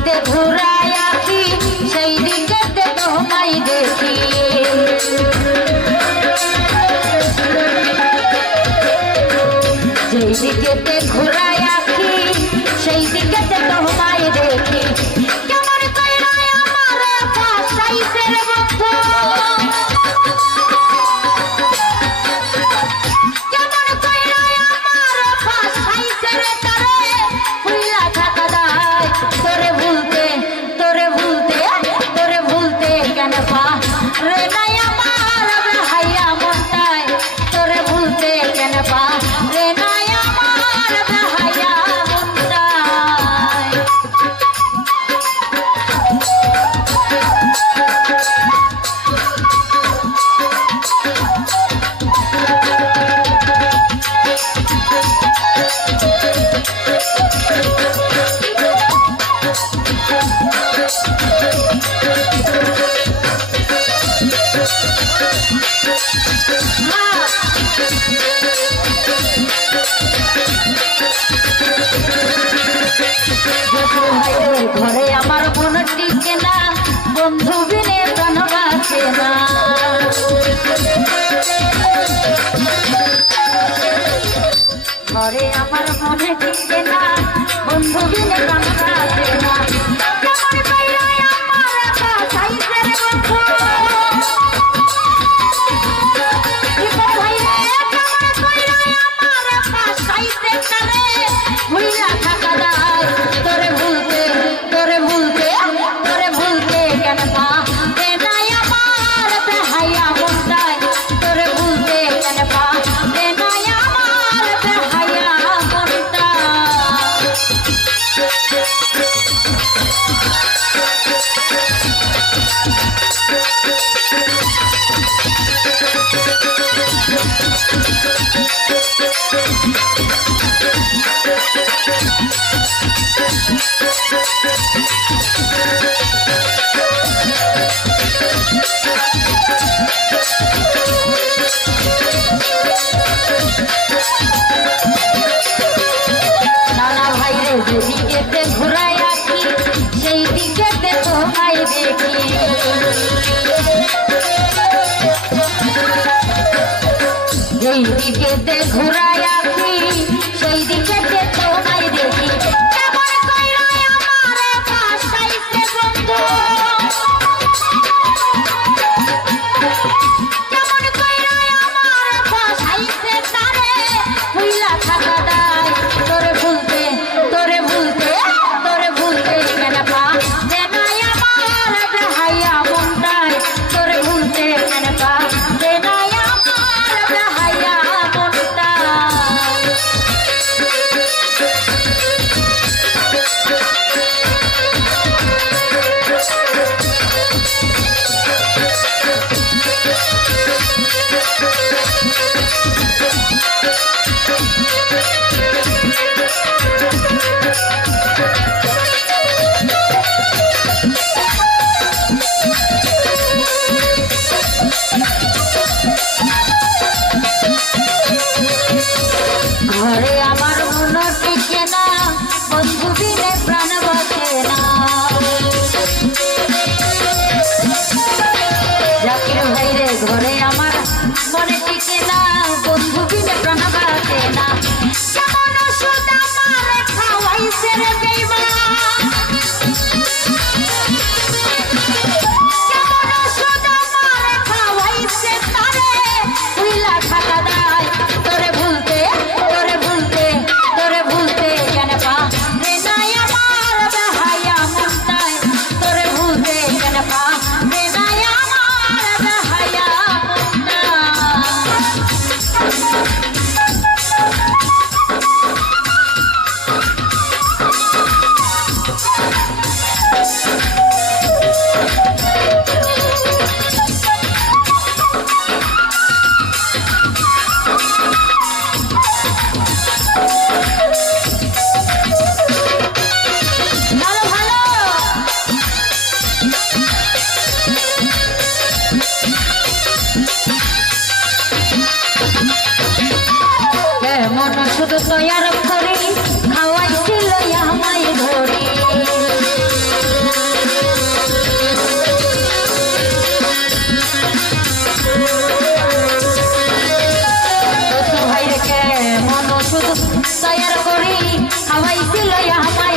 দিকেতে ঘুরায় আঁকি সেই দিকেতে তোমায় দেখি যেই দিকেতে ঘুরায় আঁকি সেই দিকেতে তোমায় দেখি কেমন কইরা আমারে ফাসাইছে রে বন্ধু কেমন কইরা আমারে ফাসাইছে রে তারে ভুইলা থাকা দায় তোরে ভুলতে কেন পা রে নাই আমার বেহাইয়া মনটায় তোরে ভুলতে কেন পা রে নাই আমার বেহাইয়া মনটায় ঘরে আমার মন টিকে না বন্ধু বিনে প্রাণ বাঁচে না ঘরে আমার মনে টিকে না বন্ধু বিনে প্রাণ বাঁচে না কেমন কইরা আমারে ফাসাইছে রে বন্ধু জীবন ভাইরে কেমন কইরা আমারে ফাসাইছে তারে ভুইলা থাকা দায় তোরে ভুলতে কেন পা রে নাই আমার বেহাইয়া মনটায় তোরে ভুলতে কেন পা রে নাই আমার বেহাইয়া মনটায় নানা ভাইরে যেদিকেতে ঘুরাই আঁকি সেই দিকেতে তোমায় দেখি যেই দিকেতে ঘুরাই আঁকি সেই দিকেতে তোমায় দেখি কেমন কইরা আমারে ফাসাইছে বন্ধু কেমন কইরা আমারে ফাসাইছে তারে ভুইলা থাকা দায় তোরে ভুলতে কেন পা রে নাই আমার বেহাইয়া মনটায় তোরে ভুলতে কেন পা রে নাই আমার বেহাইয়া মনটায় ঘরে আমার মন টিকে না বন্ধু বিনে প্রাণ বাঁচে না জাকির ভাইরে ঘরে আমার মনে টিকে না বন্ধু বিনে প্রাণ বাঁচে না কেমন ওষুধ আমারে খাওয়াইছে রে বেঈমান কেমন ওষুধ আমারে খাওয়াইছে তারে ভুইলা থাকা দায় তোরে ভুলতে কেন পা রে নাই আমার বেহাইয়া মনটায় তোরে ভুলতে কেন পা রে নাই আমার বেহাইয়া শুধু তৈয়ার করি খাওয়াইছিল আমায় ধরি দুধ তৈয়ার করি খাওয়াইছিল আমায়